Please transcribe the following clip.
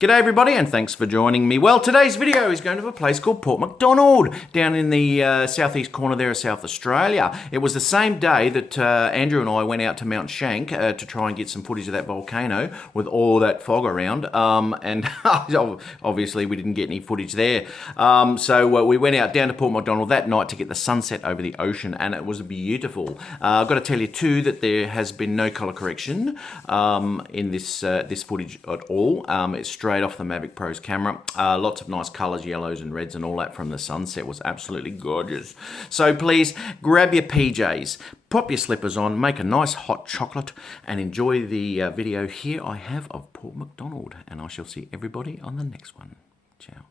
G'day everybody and thanks for joining me. Well, today's video is going to a place called Port Macdonnell down in the southeast corner there of South Australia. It was the same day that Andrew and I went out to Mount Shank to try and get some footage of that volcano with all that fog around, and obviously we didn't get any footage there. So we went out down to Port Macdonnell that night to get the sunset over the ocean, and it was beautiful. I've got to tell you too that there has been no colour correction in this footage at all. It's straight off the Mavic Pro's camera. Lots of nice colours, yellows and reds and all that from the sunset. Was absolutely gorgeous. So please grab your PJs, pop your slippers on, make a nice hot chocolate and enjoy the video here I have of Port Macdonnell, and I shall see everybody on the next one. Ciao.